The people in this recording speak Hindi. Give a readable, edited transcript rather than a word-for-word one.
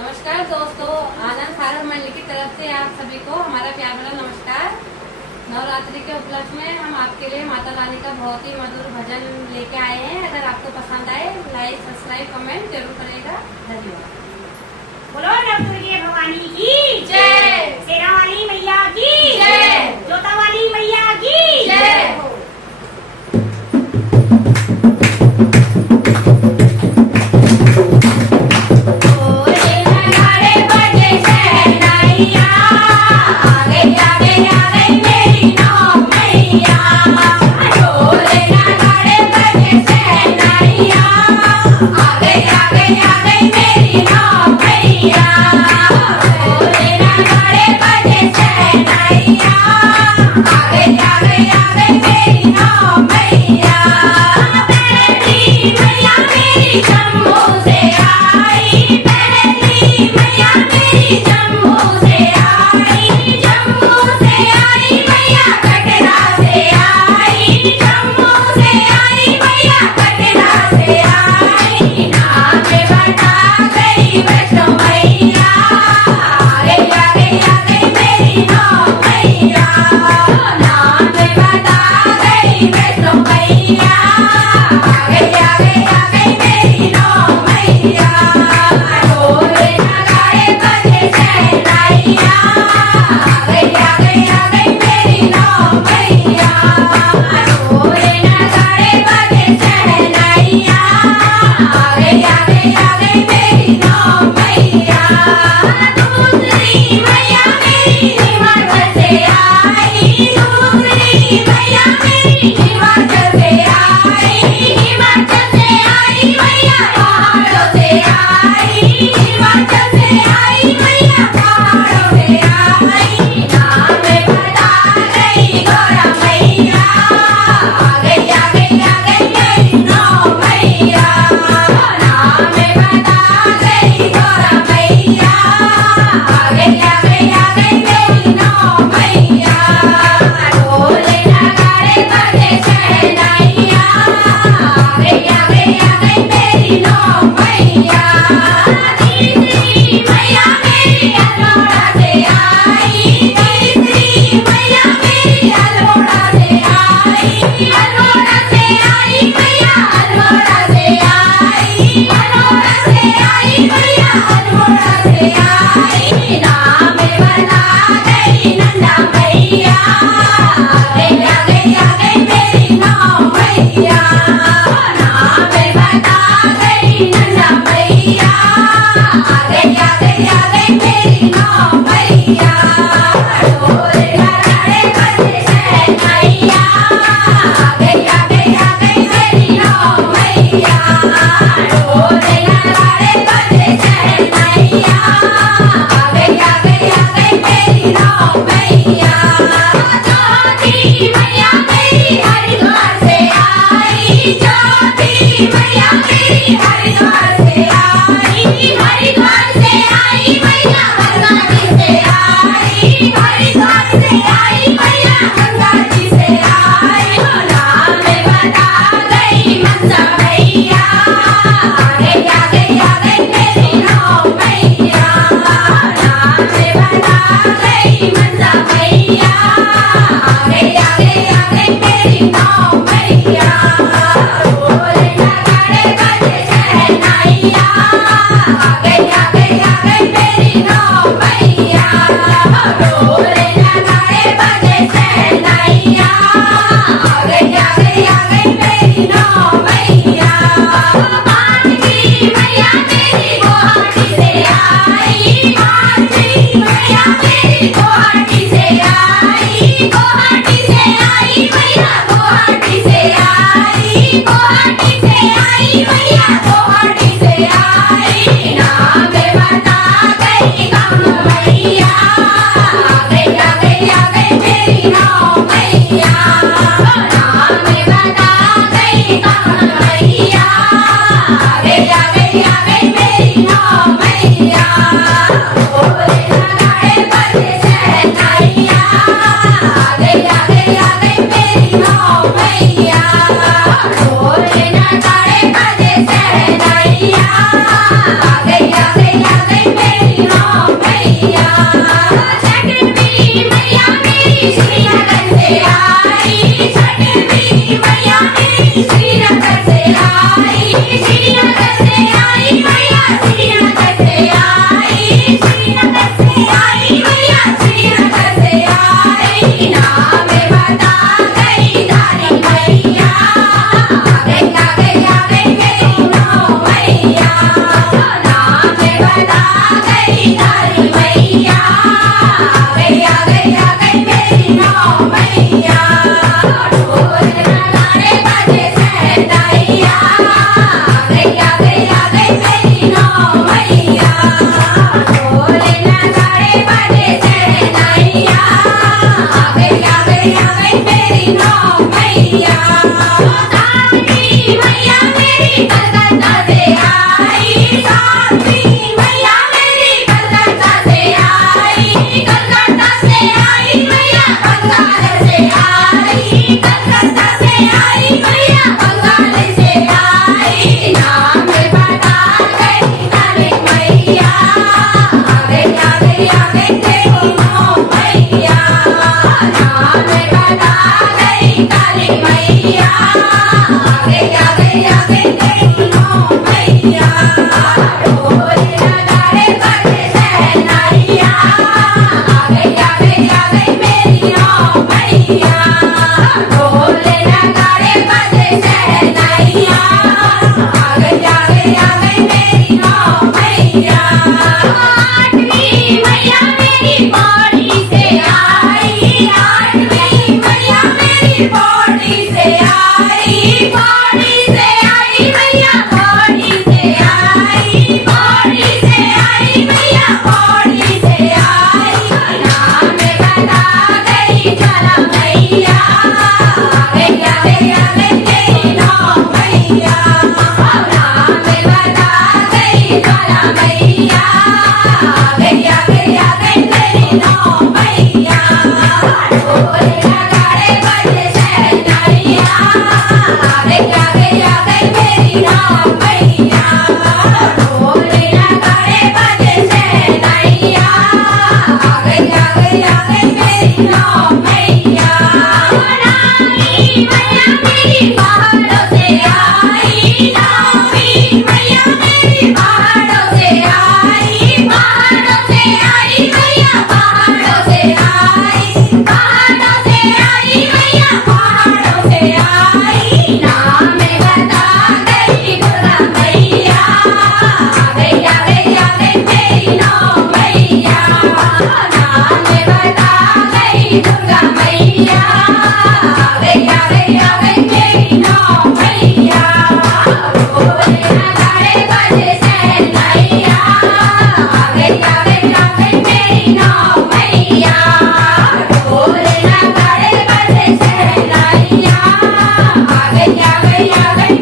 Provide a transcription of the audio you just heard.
नमस्कार दोस्तों, आनंद फार्म मंडली की तरफ से आप सभी को हमारा प्यार भरा नमस्कार। नवरात्रि के उपलक्ष्य में हम आपके लिए माता रानी का बहुत ही मधुर भजन लेके आए हैं। अगर आपको पसंद आए लाइक सब्सक्राइब कमेंट जरूर करेगा। धन्यवाद। बोलो नवदुर्गे भवानी की जय, शेरा वाली मैया की जय, जोता वाली मैया की जय। आ गई नौ मैया नाम बता गई दुर्गा मैया आ गई आ गई आ गई मेरी नौ मैया बोले नगाड़े बजे सहनाइया आ गई आ गई आ गई मेरी नौ मैया बोले नगाड़े बजे सहनाइया आ गई आ गई आ गई